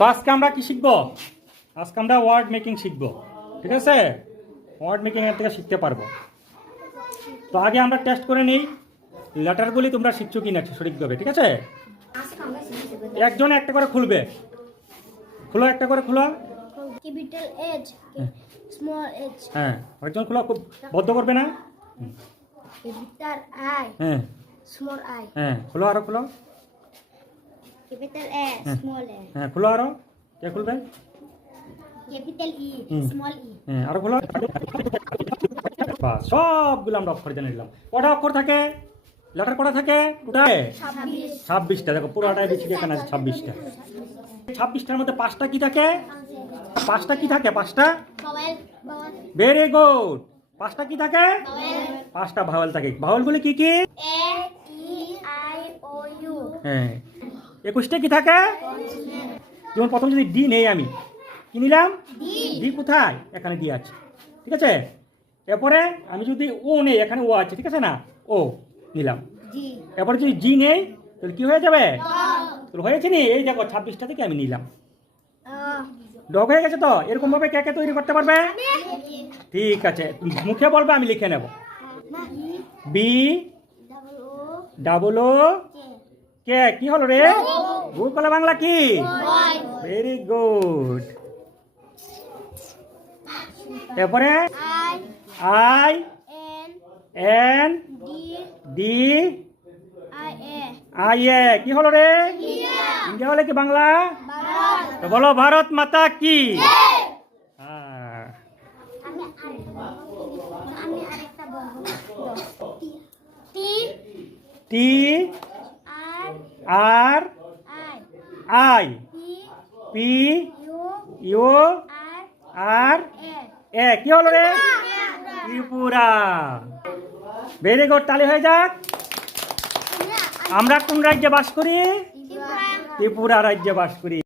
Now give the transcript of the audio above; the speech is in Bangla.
তো আজকে আমরা কি শিখবো? আজকে আমরা ওয়ার্ড মেকিং শিখবো, ঠিক আছে? ওয়ার্ড মেকিং এর থেকে শিখতে পারবো। তো আগে আমরা টেস্ট করে নিই লেটারগুলি তোমরা শিখছো কিনা সঠিকভাবে, ঠিক আছে? একজন একটা করে খুলবে, খুলো একটা করে খুলো। Capital H, small H. হ্যাঁ, আরেকজন খুলো, খুব বদ্ধ করবে না। ক্যাপিটাল আই, হ্যাঁ স্মল আই। হ্যাঁ, খুলো আরো খুলো। ক্যাপিটাল এ, স্মল এ। হ্যাঁ, খুলো আরো। কে খুলবে? ক্যাপিটাল ই, স্মল ই। হ্যাঁ, আরো খুলো। বাস, সবগুলো আমরা অক্ষর জেনে নিলাম। কটা অক্ষর থাকে? লেটার কটা থাকে টোটাল? 26টা। দেখো পুরোটাই দিচ্ছি এখানে আছে 26টা। 26টার মধ্যে 5টা কি থাকে? 5টা কি থাকে? 5টা ভাওয়েল, ভাওয়েল। Very good. 5টা কি থাকে? ভাওয়েল। 5টা ভাওয়েল থাকে। ভাওয়েলগুলি কি কি? এ, ই, আই, ও, ইউ। হ্যাঁ। 21টা কি থাকে? যেমন প্রথম যদি ডি নেই, আমি কি নিলাম? ডি কোথায়? এখানে ডি আছে, ঠিক আছে? এরপরে আমি যদি ও নেই, এখানে ও আছে, ঠিক আছে না? ও নিলাম। জি। এরপরে যদি জি নেই তাহলে কি হয়ে যাবে? তাহলে হয়েছে নি? এই দেখো 26টা থেকে আমি নিলাম। ডগ হয়ে গেছে তো? এরকম ভাবে কে কে তৈরি করতে পারবে? ঠিক আছে, মুখে বলবে, আমি লিখে নেব। B double O K. কি হলো রে? ভূগোল বাংলা কি? Very good. এরপরে I, I N, N D, D I, A. I A. কি হলো রে? ইন্ডিয়া হলে কি বাংলা? ভারত। তো বলো ভারত মাতা কি? হ্যাঁ। আমি আরেকটা বলবো। T, T R, R I, I P, P U, U R, R A. A. কি হলো রে? ত্রিপুরা। ভেরি গুড, তালি হয়ে যাক। আমরা কোন রাজ্যে বাস করি? ত্রিপুরা। ত্রিপুরা রাজ্যে বাস করি।